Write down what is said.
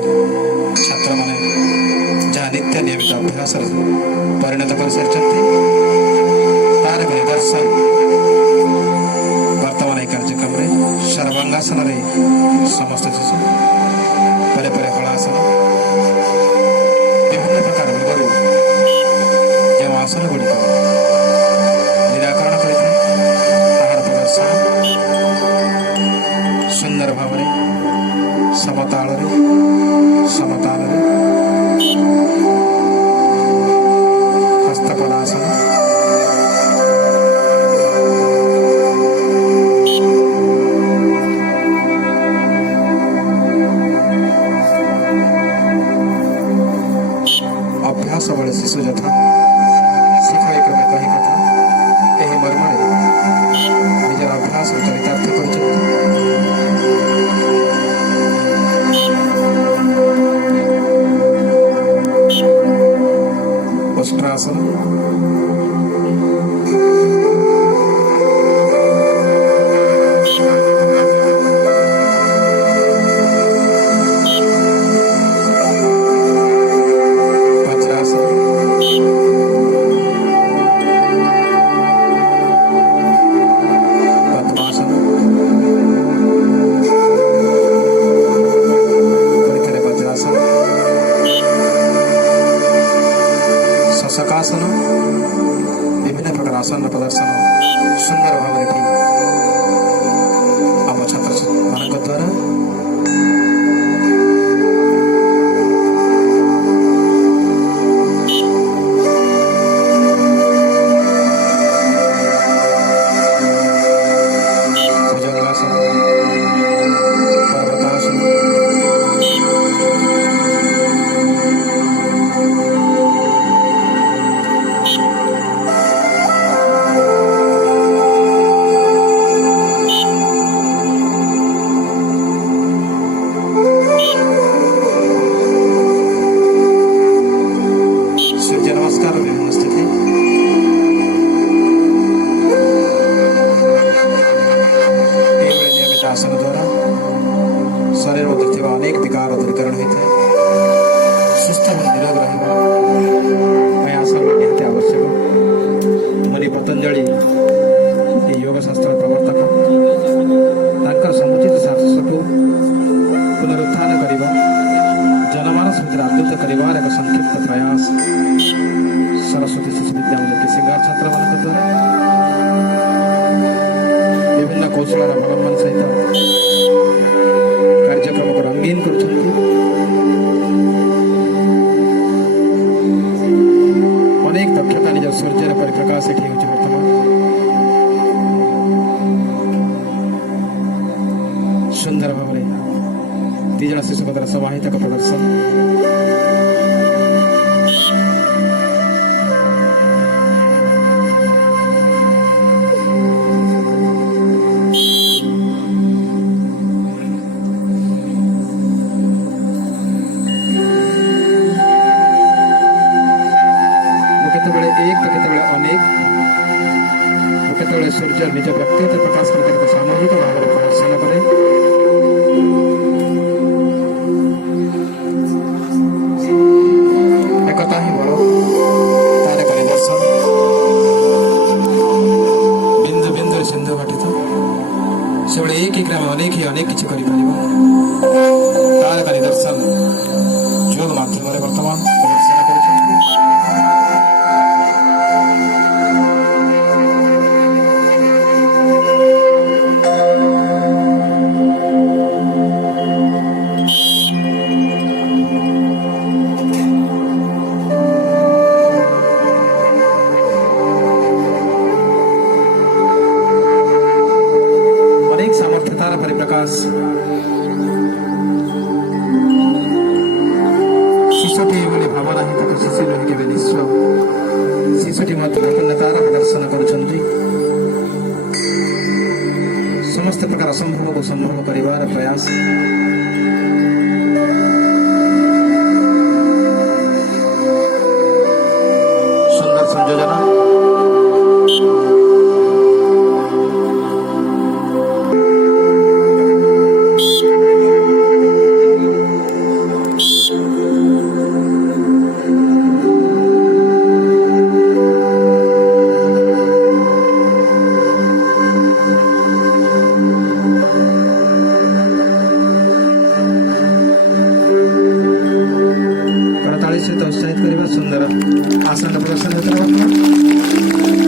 छात्र मैंने जहाँ नित्य नियमित अभ्यास परिणत कर सारी तार निदर्शन वर्तमान कार्यक्रम में सर्वांगासन समस्त शिशु परे परे हलासन विभिन्न प्रकार रोग जो आसन गुड़िक निराकरण करते प्रदर्शन सुंदर भाव समताल समताल हस्तपदासन अभ्यास बड़े शिशु यथा शिखय क्रमे कही कथा यही मर्म निजर अभ्यास चरितार्थ कर वस्त्रासन शशकासन विभिन्न प्रकार आसन प्रदर्शन सुंदर भाव आम छात्र मान द्वारा भुजंगासन पर्वतासन नमस्कार विभिन्न स्थिति नियमित आसन द्वारा शरीर में अनेक विकार दूरीकरण होता है सुस्थ निरोग रहा आसन निहाती आवश्यक मुनि पतंजलि योग शास्त्र प्रवर्तक समुचित शास्त्र को पुनरुत्थान करने जनमानस भितर आदृत करार एक संक्षिप्त प्रयास सरस्वती शिशु विद्यामंदिर के सिंगार छात्र मान द्वारा विभिन्न कौशल अवलंबन सहित कार्यक्रम को रंगीन कर अनेक दक्षता निज सूर्यर परिप्रकाश ये बर्तमान सुंदर भाव दिज शिशु द्वारा समाहित प्रदर्शन सूर्य निज व्यक्तित्व प्रकाश करके सामूहिक भाव में प्रदर्शन करे एकता ही बड़ तार कर दर्शन बिंदु बिंदु सिंधु घटित से एक ही ग्राम अनेक किसी कर तार कर दर्शन योग माध्यम वर्तमान प्रदर्शन कर सामर्थ्यतार परिप्रकाश शिशुटी बोली भावना ही तक शिशु रही के निश्चय शिशुटी प्रसन्नतार प्रदर्शन कर समस्त प्रकार असंभव को संभव कर प्रयास सुंदर संयोजना सुंदर आसन प्रदर्शन होतं